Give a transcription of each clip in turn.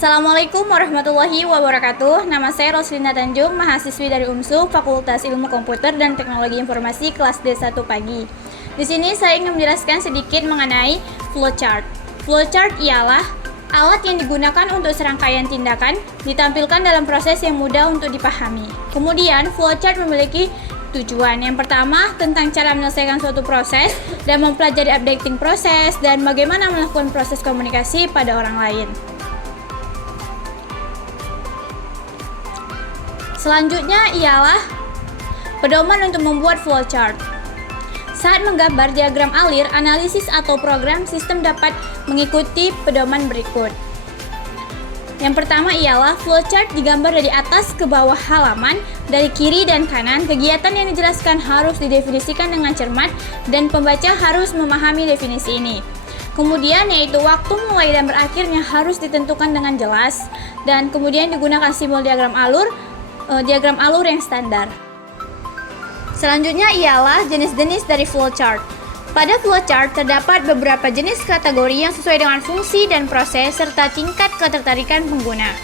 Assalamualaikum warahmatullahi wabarakatuh. Nama saya Roslina Tanjung, mahasiswi dari UNSU, Fakultas Ilmu Komputer dan Teknologi Informasi kelas D1 pagi. Di sini saya ingin menjelaskan sedikit mengenai flowchart. Flowchart ialah alat yang digunakan untuk serangkaian tindakan ditampilkan dalam proses yang mudah untuk dipahami. Kemudian, flowchart memiliki tujuan. Yang pertama, tentang cara menyelesaikan suatu proses dan mempelajari updating proses dan bagaimana melakukan proses komunikasi pada orang lain. Selanjutnya ialah pedoman untuk membuat flowchart. Saat menggambar diagram alir, analisis atau program sistem dapat mengikuti pedoman berikut. Yang pertama ialah flowchart digambar dari atas ke bawah halaman, dari kiri dan kanan. Kegiatan yang dijelaskan harus didefinisikan dengan cermat dan pembaca harus memahami definisi ini. Kemudian yaitu waktu mulai dan berakhirnya harus ditentukan dengan jelas, dan kemudian digunakan simbol diagram alur yang standar. Selanjutnya ialah jenis-jenis dari flowchart. Pada flowchart terdapat beberapa jenis kategori yang sesuai dengan fungsi dan proses serta tingkat ketertarikan pengguna.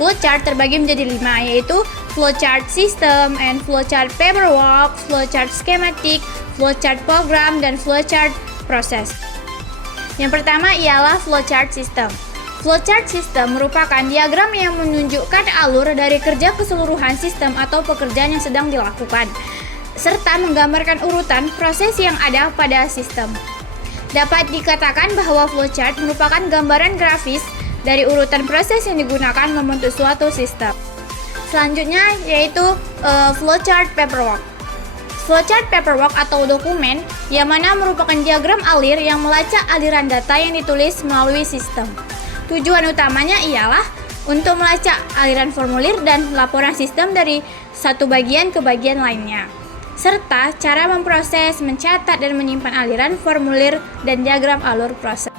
Flowchart terbagi menjadi 5, yaitu flowchart system and flowchart paperwork, flowchart schematic, flowchart program, dan flowchart process. Yang pertama ialah flowchart system. Flowchart system merupakan diagram yang menunjukkan alur dari kerja keseluruhan sistem atau pekerjaan yang sedang dilakukan, serta menggambarkan urutan proses yang ada pada sistem. Dapat dikatakan bahwa flowchart merupakan gambaran grafis dari urutan proses yang digunakan membentuk suatu sistem. Selanjutnya yaitu flowchart paperwork. Flowchart paperwork atau dokumen yang mana merupakan diagram alir yang melacak aliran data yang ditulis melalui sistem. Tujuan utamanya ialah untuk melacak aliran formulir dan laporan sistem dari satu bagian ke bagian lainnya, serta cara memproses, mencatat, dan menyimpan aliran formulir dan diagram alur proses.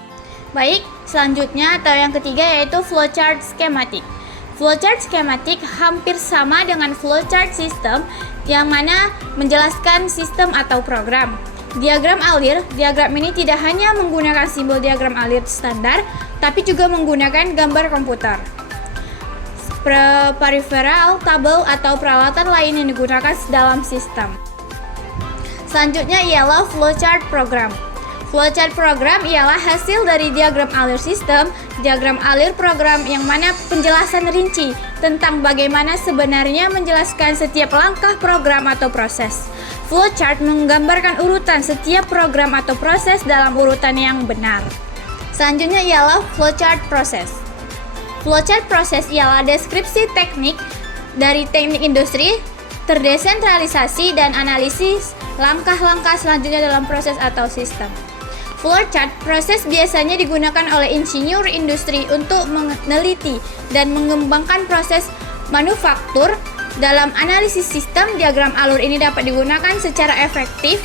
Baik, selanjutnya atau yang ketiga yaitu flowchart schematic. Flowchart schematic hampir sama dengan flowchart system yang mana menjelaskan sistem atau program. Diagram ini tidak hanya menggunakan simbol diagram alir standar, tapi juga menggunakan gambar komputer, peripheral, tabel, atau peralatan lain yang digunakan dalam sistem. Selanjutnya ialah flowchart program. Flowchart program ialah hasil dari diagram alir sistem, diagram alir program yang mana penjelasan rinci tentang bagaimana sebenarnya menjelaskan setiap langkah program atau proses. Flowchart menggambarkan urutan setiap program atau proses dalam urutan yang benar. Selanjutnya ialah flowchart proses. Flowchart proses ialah deskripsi teknik dari teknik industri, terdesentralisasi dan analisis langkah-langkah selanjutnya dalam proses atau sistem. Flowchart proses biasanya digunakan oleh insinyur industri untuk meneliti dan mengembangkan proses manufaktur. Dalam analisis sistem, diagram alur ini dapat digunakan secara efektif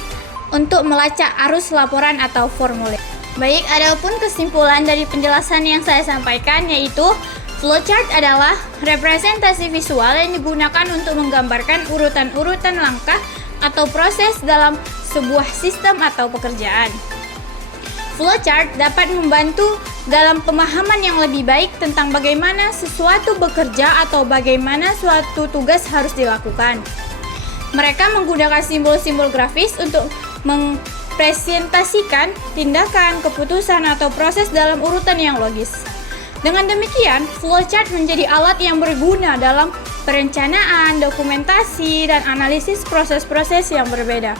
untuk melacak arus laporan atau formulir. Baik, adapun kesimpulan dari penjelasan yang saya sampaikan yaitu flowchart adalah representasi visual yang digunakan untuk menggambarkan urutan-urutan langkah atau proses dalam sebuah sistem atau pekerjaan. Flowchart dapat membantu dalam pemahaman yang lebih baik tentang bagaimana sesuatu bekerja atau bagaimana suatu tugas harus dilakukan. Mereka menggunakan simbol-simbol grafis untuk mempresentasikan tindakan, keputusan, atau proses dalam urutan yang logis. Dengan demikian, flowchart menjadi alat yang berguna dalam perencanaan, dokumentasi, dan analisis proses-proses yang berbeda.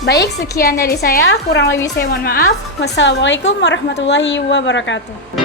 Baik, sekian dari saya. Kurang lebih saya mohon maaf. Wassalamualaikum warahmatullahi wabarakatuh.